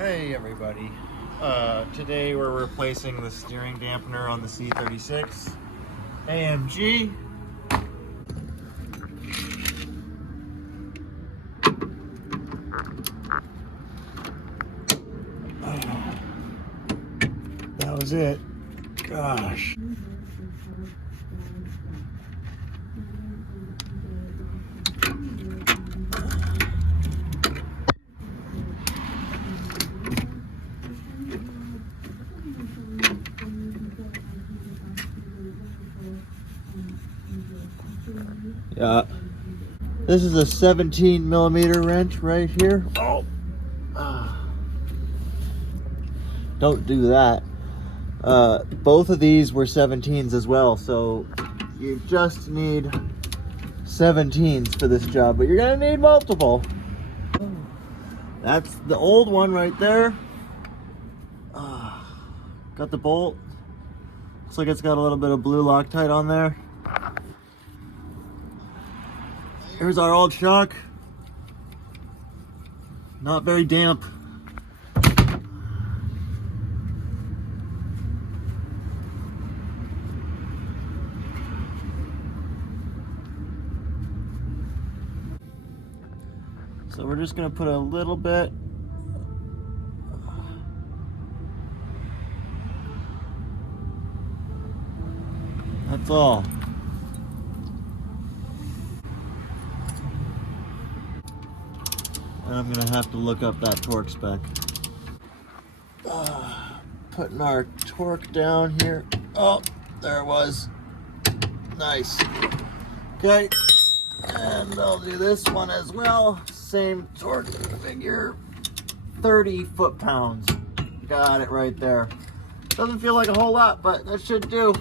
Hey everybody, today we're replacing the steering dampener on the C36 AMG. That was it. Gosh. Yeah, this is a 17 millimeter wrench right here. Oh, don't do that. Both of these were 17s as well, so you just need 17s for this job, but you're gonna need multiple. That's the old one right there. Got the bolt. Looks like it's got a little bit of blue Loctite on there. Here's our old shock. Not very damp. So we're just gonna put a little bit. That's all. And I'm gonna have to look up that torque spec. Putting our torque down here. Oh, there it was. Nice. Okay, and I'll do this one as well. Same torque figure, 30 foot-pounds. Got it right there. Doesn't feel like a whole lot, but that should do.